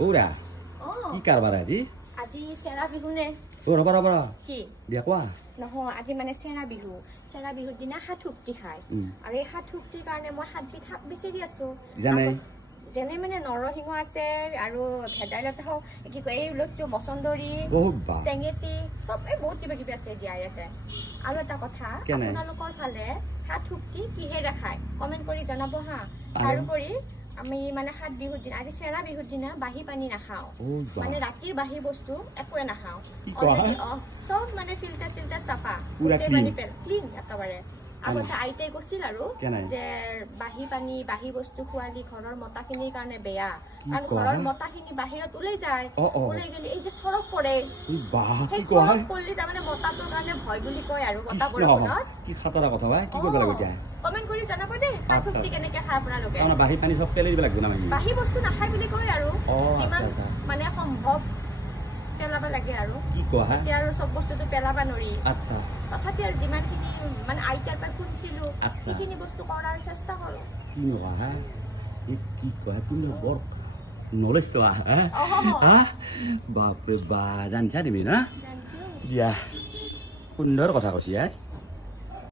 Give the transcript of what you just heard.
ওৰা কি কাৰবাৰ আজি আজি চেৰা বিহু নে ও ৰবা ৰবা কি দিয়া কোৱা নহয় আজি মানে চেৰা বিহুৰ দিনা হাত হুক্তি খায় আৰু এই হাত হুক্তিৰ কাৰণে মই হাত বিধ শাক বিচাৰি আছো জানে যেনে মানে নৰসিংহ আছে আৰু ভেদাইলতা হওক কি কয় এই লৈছো মচন্দৰী টেঙেচি চব এই বহুত কিবা কিবি আছে দিয়া ইয়াতে আৰু এটা কথা আপোনালোকৰ ফালে হাত হুক্তি কিহেৰে খায় কমেণ্ট কৰি জনাব হা তাৰোপৰি আমি মানে হাত বিহুৰ দিনা আজি চেৰা বিহুৰ দিনা বাহি পানী নাখাওঁ মানে ৰাতিৰ বাহি বস্তু একোৱে নাখাওঁ চব মানে ফিল্টাৰ চিল্টাৰ চাফা ক্লিন একেবাৰে আগতে আইতাই কৈছিল আৰু যে বাহি পানী বাহি বস্তু খোৱালি ঘৰৰ মতাখিনিৰ কাৰণে বেয়া কাৰণ ঘৰৰ মতাখিনি বাহিৰত ওলাই যায় ওলাই গেলি এই যে চৰক পৰে সেই চৰক পৰলি তাৰমানে মতাটোৰ কাৰণে ভয় বুলি কয় আৰু মতা বৰষুণত কি খাতৰা কথা ভাই কি কৰিব লাগে এতিয়া কমেণ্ট কৰি জনাব দেই পাঠুক্তি কেনেকে খায় আপোনালোকে তাৰমানে বাহি পানী চব পেলাই দিব লাগিব না বাহি বস্তু নাখায় বুলি কয় আৰু যিমান মানে সম্ভৱ পেলাব লাগে আৰু কি কোৱা এতিয়া আৰু চব বস্তুটো পেলাব নোৱাৰি আচ্ছা তথাপি আৰু যিমানখিনি মানে আইতাৰ পৰা শুনিছিলো সেইখিনি বস্তু কৰাৰ চেষ্টা কৰো কি নোৱা হা কি কোৱা তুমি বৰ নলেজ তো হা বাপৰে বা জানছা তুমি না দিয়া সুন্দৰ কথা কৈছি